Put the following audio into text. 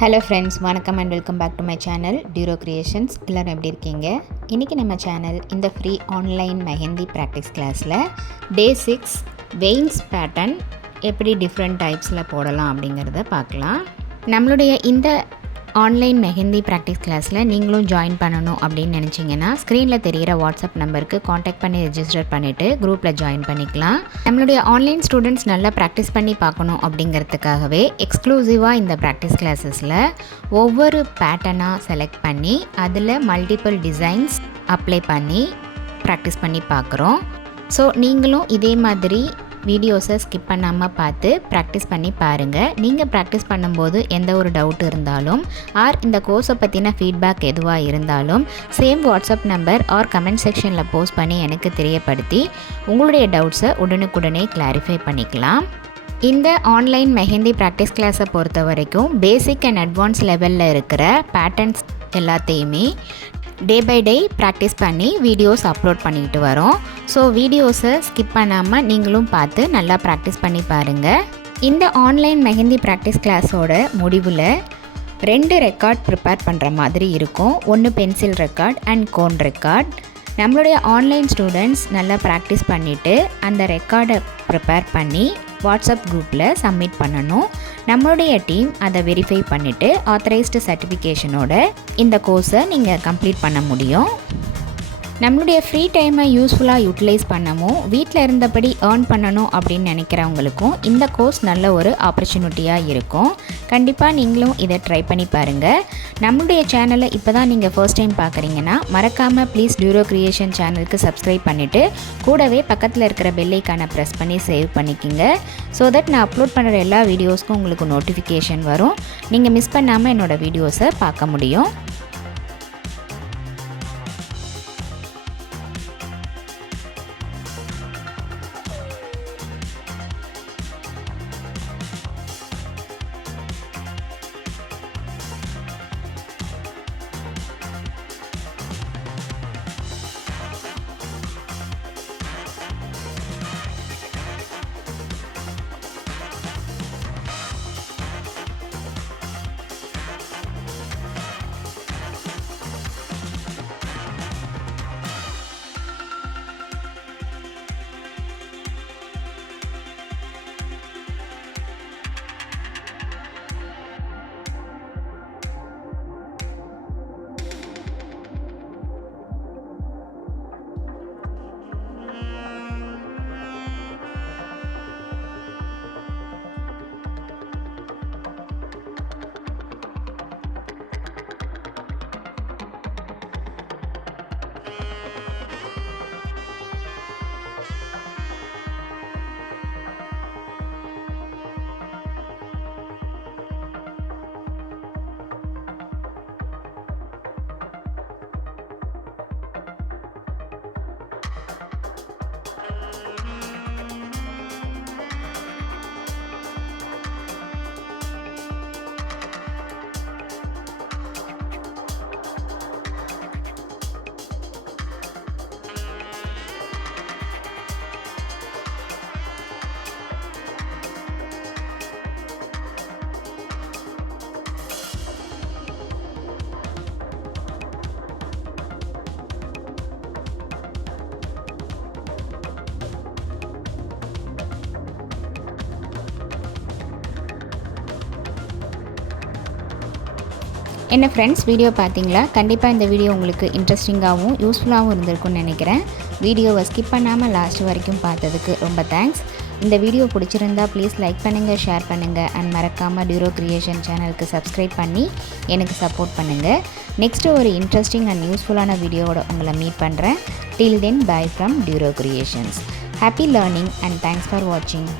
Hello friends, வணக்கம் and welcome back to my channel Duro Creations. எல்லாரும் எப்படி இருக்கீங்க? இன்னைக்கு நம்ம சேனல் இந்த ஃப்ரீ ஆன்லைன் மெஹந்தி பிராக்டிஸ் கிளாஸில் டே 6 வெயின்ஸ் பேட்டர்ன் எப்படி டிஃப்ரெண்ட் டைப்ஸில் போடலாம் அப்படிங்கிறத பார்க்கலாம். நம்மளுடைய இந்த ஆன்லைன் மெஹந்தி ப்ராக்டிஸ் கிளாஸில் நீங்களும் ஜாயின் பண்ணணும் அப்படின்னு நினச்சிங்கன்னா ஸ்க்ரீனில் தெரிகிற வாட்ஸ்அப் நம்பருக்கு காண்டாக்ட் பண்ணி ரெஜிஸ்டர் பண்ணிவிட்டு குரூப்பில் ஜாயின் பண்ணிக்கலாம். நம்மளுடைய ஆன்லைன் ஸ்டூடெண்ட்ஸ் நல்லா ப்ராக்டிஸ் பண்ணி பார்க்கணும் அப்படிங்கிறதுக்காகவே எக்ஸ்க்ளூசிவாக இந்த ப்ராக்டிஸ் கிளாஸஸில் ஒவ்வொரு பேட்டர்னாக செலக்ட் பண்ணி அதில் மல்டிபிள் டிசைன்ஸ் அப்ளை பண்ணி ப்ராக்டிஸ் பண்ணி பார்க்குறோம். ஸோ நீங்களும் இதே மாதிரி வீடியோஸை ஸ்கிப் பண்ணாமல் பார்த்து ப்ராக்டிஸ் பண்ணி பாருங்கள். நீங்கள் ப்ராக்டிஸ் பண்ணும்போது எந்த ஒரு டவுட் இருந்தாலும் ஆர் இந்த கோர்ஸை பற்றின ஃபீட்பேக் எதுவாக இருந்தாலும் same WhatsApp number or comment செக்ஷனில் போஸ்ட் பண்ணி எனக்கு தெரியப்படுத்தி உங்களுடைய டவுட்ஸை உடனுக்குடனே கிளாரிஃபை பண்ணிக்கலாம். இந்த ஆன்லைன் மெஹந்தி ப்ராக்டிஸ் கிளாஸை பொறுத்த வரைக்கும் பேசிக் அண்ட் அட்வான்ஸ் லெவலில் இருக்கிற பேட்டர்ன்ஸ் எல்லாத்தையுமே டே பை டே ப்ராக்டிஸ் பண்ணி வீடியோஸ் அப்லோட் பண்ணிக்கிட்டு வரோம். ஸோ வீடியோஸை ஸ்கிப் பண்ணாமல் நீங்களும் பார்த்து நல்லா ப்ராக்டிஸ் பண்ணி பாருங்கள். இந்த ஆன்லைன் மெஹந்தி ப்ராக்டிஸ் கிளாஸோட முடிவில் 2 ரெக்கார்ட் ப்ரிப்பேர் பண்ணுற மாதிரி இருக்கும். ஒன்று பென்சில் ரெக்கார்ட் அண்ட் கோன் ரெக்கார்ட். நம்மளுடைய ஆன்லைன் ஸ்டூடெண்ட்ஸ் நல்லா ப்ராக்டிஸ் பண்ணிவிட்டு அந்த ரெக்கார்டை ப்ரிப்பேர் பண்ணி வாட்ஸ்அப் குரூப்பில் சப்மிட் பண்ணணும். நம்மளுடைய டீம் அதை வெரிஃபை பண்ணிவிட்டு ஆத்தரைஸ்டு சர்டிஃபிகேஷனோட இந்த கோர்ஸை நீங்கள் கம்ப்ளீட் பண்ண முடியும். நம்மளுடைய ஃப்ரீ டைமை யூஸ்ஃபுல்லாக யூட்டிலைஸ் பண்ணவும் வீட்டில் இருந்தபடி ஏர்ன் பண்ணணும் அப்படின்னு நினைக்கிறவங்களுக்கும் இந்த கோர்ஸ் நல்ல ஒரு ஆப்பர்ச்சுனிட்டியாக இருக்கும். கண்டிப்பாக நீங்களும் இதை ட்ரை பண்ணி பாருங்கள். நம்மளுடைய சேனலை இப்போ தான் நீங்கள் ஃபர்ஸ்ட் டைம் பார்க்குறீங்கன்னா மறக்காமல் ப்ளீஸ் டியூரோ கிரியேஷன் சேனலுக்கு சப்ஸ்கிரைப் பண்ணிவிட்டு கூடவே பக்கத்தில் இருக்கிற பெல் ஐக்கானை ப்ரெஸ் பண்ணி சேவ் பண்ணிக்கோங்க. ஸோ தட் நான் அப்லோட் பண்ணுற எல்லா வீடியோஸ்க்கும் உங்களுக்கு நோட்டிஃபிகேஷன் வரும். நீங்கள் மிஸ் பண்ணாமல் என்னோடய வீடியோஸை பார்க்க முடியும். என்ன ஃப்ரெண்ட்ஸ், வீடியோ பார்த்தீங்களா? கண்டிப்பாக இந்த வீடியோ உங்களுக்கு இன்ட்ரெஸ்டிங்காகவும் யூஸ்ஃபுல்லாகவும் இருந்திருக்கும்னு நினைக்கிறேன். வீடியோவை ஸ்கிப் பண்ணாமல் லாஸ்ட் வரைக்கும் பார்த்ததுக்கு ரொம்ப தேங்க்ஸ். இந்த வீடியோ பிடிச்சிருந்தா ப்ளீஸ் லைக் பண்ணுங்கள், ஷேர் பண்ணுங்கள் அண்ட் மறக்காமல் டியூரோ கிரியேஷன் சேனலுக்கு சப்ஸ்கிரைப் பண்ணி எனக்கு சப்போர்ட் பண்ணுங்கள். நெக்ஸ்ட்டு ஒரு இன்ட்ரெஸ்டிங் அண்ட் யூஸ்ஃபுல்லான வீடியோவோட உங்களை மீட் பண்ணுறேன். டில் தென், பை ஃப்ரம் டியூரோ creations. Happy learning and thanks for வாட்சிங்.